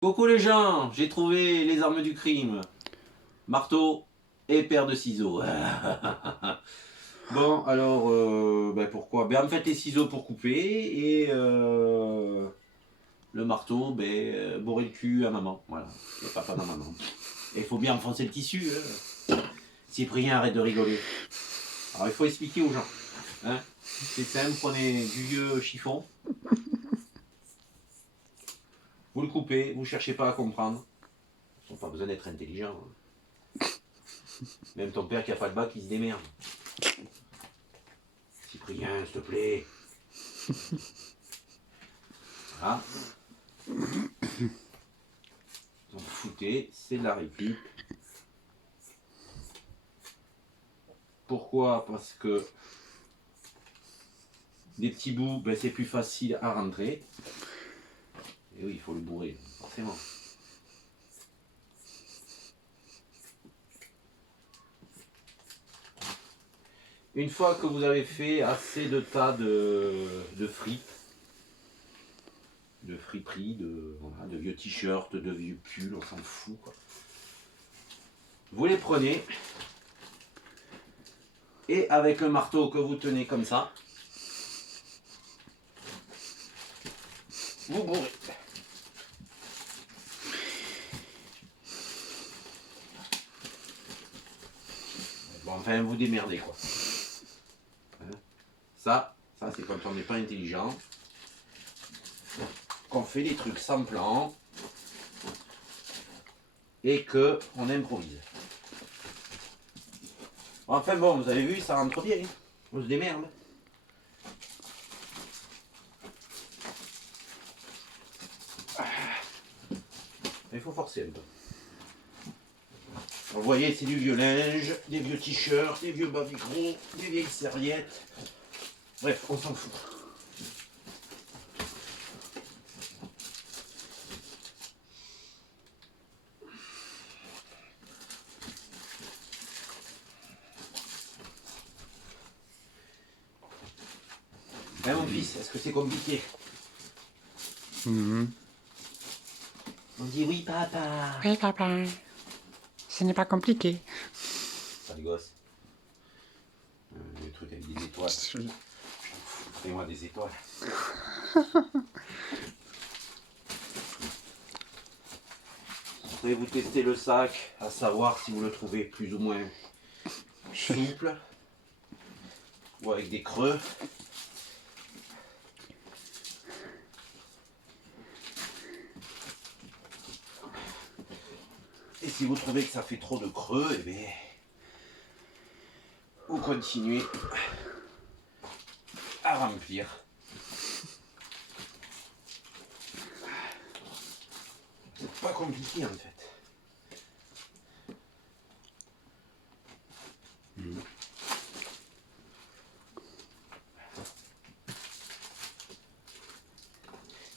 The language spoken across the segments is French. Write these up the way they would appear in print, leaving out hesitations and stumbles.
Coucou les gens, j'ai trouvé les armes du crime. Marteau et paire de ciseaux. Bon, alors, pourquoi? En fait, les ciseaux pour couper et le marteau, bourrer le cul à maman. Voilà, et papa dans maman. Et il faut bien enfoncer le tissu. Cyprien, arrête de rigoler. Alors, il faut expliquer aux gens. Hein, c'est simple, prenez du vieux chiffon. Vous le coupez, vous ne cherchez pas à comprendre. Ils n'ont pas besoin d'être intelligents. Même ton père qui n'a pas le bac, il se démerde. Cyprien, s'il te plaît. Voilà. Donc foutez, c'est de la récup. Pourquoi? Parce que des petits bouts, c'est plus facile à rentrer. Et oui, il faut le bourrer, forcément. Une fois que vous avez fait assez de tas de fripes, de friperies, de vieux t-shirts, de vieux pulls, on s'en fout, quoi. Vous les prenez et avec un marteau que vous tenez comme ça, vous bourrez. Bon, enfin, vous démerdez, quoi. Ça c'est quand on n'est pas intelligent, qu'on fait des trucs sans plan et qu'on improvise. Enfin bon, vous avez vu, ça rentre bien. On se démerde. Il faut forcer un peu. Vous voyez, c'est du vieux linge, des vieux t-shirts, des vieux bas-micros, des vieilles serviettes. Bref, on s'en fout. Hein, mon fils, est-ce que c'est compliqué? On dit oui, papa. Oui, papa. Ce n'est pas compliqué. Pas de gosse. Le truc avec des étoiles. Fais-moi des étoiles. Après, vous testez le sac, à savoir si vous le trouvez plus ou moins souple ou avec des creux. Et si vous trouvez que ça fait trop de creux, eh bien, vous continuez à remplir. C'est pas compliqué en fait.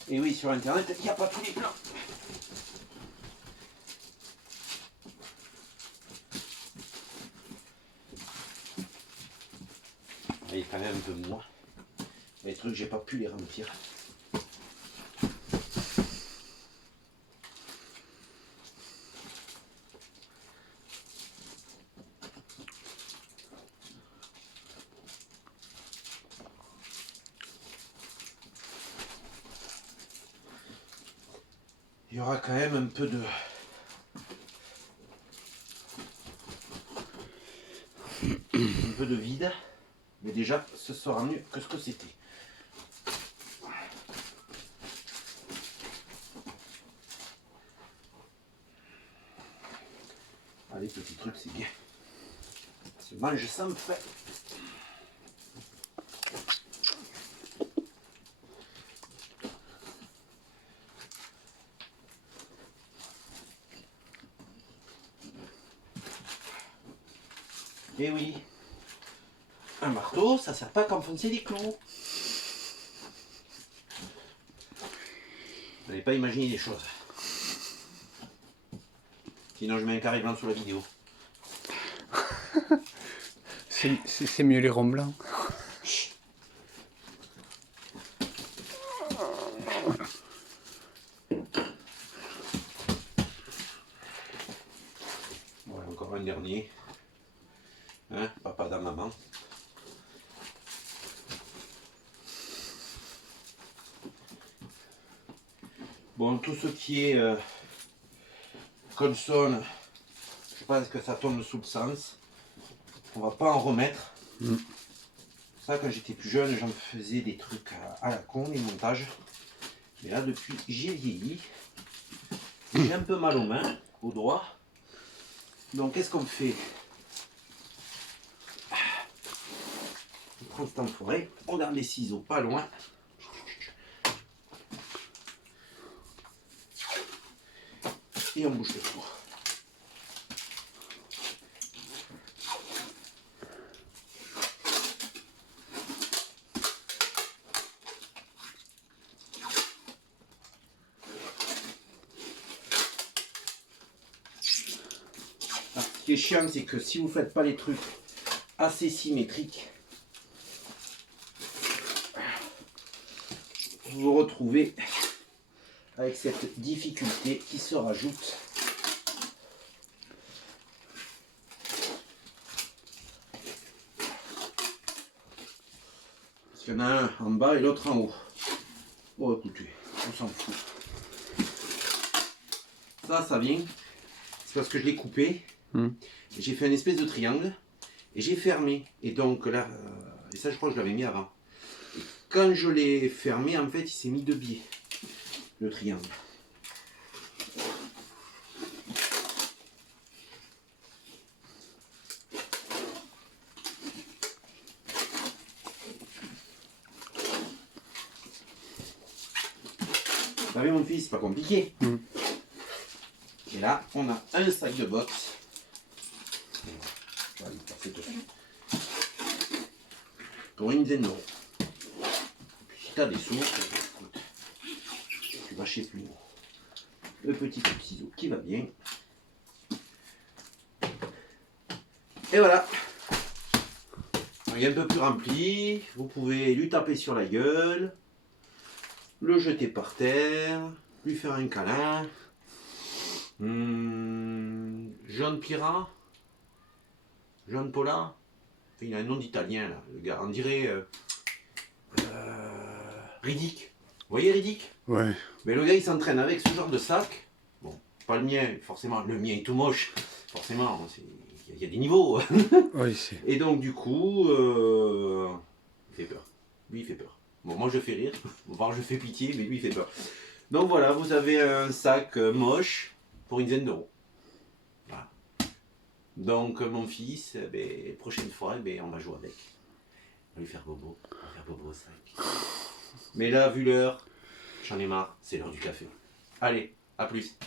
Et oui, sur internet, il n'y a pas tous les plans. Il est quand même un peu moins. Les trucs, j'ai pas pu les remplir. Il y aura quand même un peu de vide, mais déjà ce sera mieux que ce que c'était. Allez, petit truc, c'est bien. Se mange sans faim. Et oui, un marteau, ça sert pas qu'à enfoncer des clous. Vous n'allez pas imaginer des choses. Sinon je mets un carré blanc sous la vidéo. C'est mieux les ronds blancs. dernier. Hein, papa dans maman. Bon, tout ce qui est console, je pense que ça tombe sous le sens. On va pas en remettre. Ça, quand j'étais plus jeune, j'en faisais des trucs à la con, les montages. Mais là, depuis, j'ai vieilli. J'ai un peu mal aux mains, au doigt. Donc, qu'est-ce qu'on fait? On prend cet enfoiré, on garde les ciseaux pas loin. Et on bouge le four. Alors, ce qui est chiant, c'est que si vous ne faites pas les trucs assez symétriques, vous vous retrouvez avec cette difficulté qui se rajoute. Parce qu'il y en a un en bas et l'autre en haut. Oh écoutez, on s'en fout. Ça vient, c'est parce que je l'ai coupé. J'ai fait une espèce de triangle et j'ai fermé. Et donc là, et ça je crois que je l'avais mis avant. Et quand je l'ai fermé, en fait, il s'est mis de biais, le triangle. Vous savez mon fils, c'est pas compliqué. Et là, on a un sac de boxe. Je vais aller passer dessus. Pour une dizaine d'euros. Si tu as des sous, écoute, tu vas chez Plumeau. Le petit coup de ciseau qui va bien. Et voilà. Il est un peu plus rempli. Vous pouvez lui taper sur la gueule, le jeter par terre, lui faire un câlin. John Pira, John Paula, il a un nom d'italien là, le gars, on dirait Riddick. Vous voyez Riddick? Ouais. Mais le gars il s'entraîne avec ce genre de sac. Bon, pas le mien, forcément, le mien est tout moche. Forcément, il y a des niveaux. Oui, c'est. Et donc du coup, il fait peur. Lui il fait peur. Bon, moi je fais rire, voire je fais pitié, mais lui il fait peur. Donc voilà, vous avez un sac moche pour une dizaine d'euros. Voilà. Donc mon fils, prochaine fois, on va jouer avec. On va lui faire bobo. On va faire bobo au sac. Mais là, vu l'heure, j'en ai marre, c'est l'heure du café. Allez, à plus.